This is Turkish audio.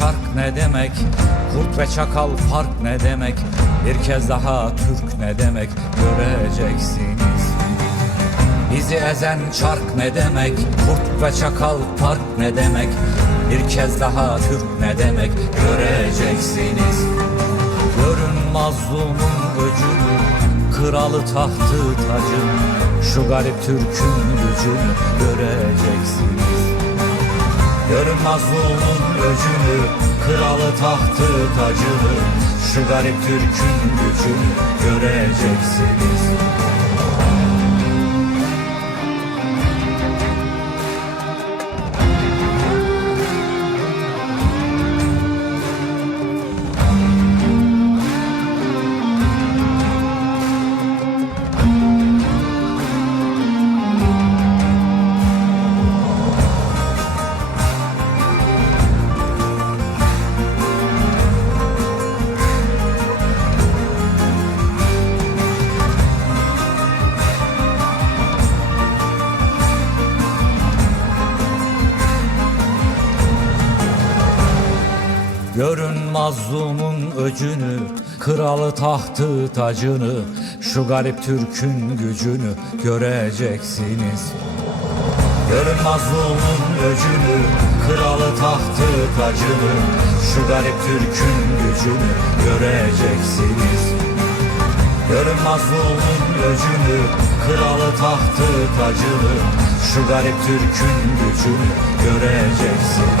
çark ne demek? Kurt ve çakal fark ne demek? Bir kez daha Türk ne demek? Göreceksiniz. Bizi ezen çark ne demek? Kurt ve çakal fark ne demek? Bir kez daha Türk ne demek? Göreceksiniz. Görün mazlumun öcünü Kralı tahtı tacını Şu garip Türk'ün gücünü Göreceksiniz Görün mazlumun öcünü Kralı tahtı tacını Şu garip Türk'ün gücünü Göreceksiniz Görün mazlumun öcünü, kralı tahtı tacını, şu garip Türk'ün gücünü göreceksiniz. Görün mazlumun öcünü, kralı tahtı tacını, şu garip Türk'ün gücünü göreceksiniz. Görün mazlumun öcünü, kralı tahtı tacını, şu garip Türk'ün gücünü göreceksiniz.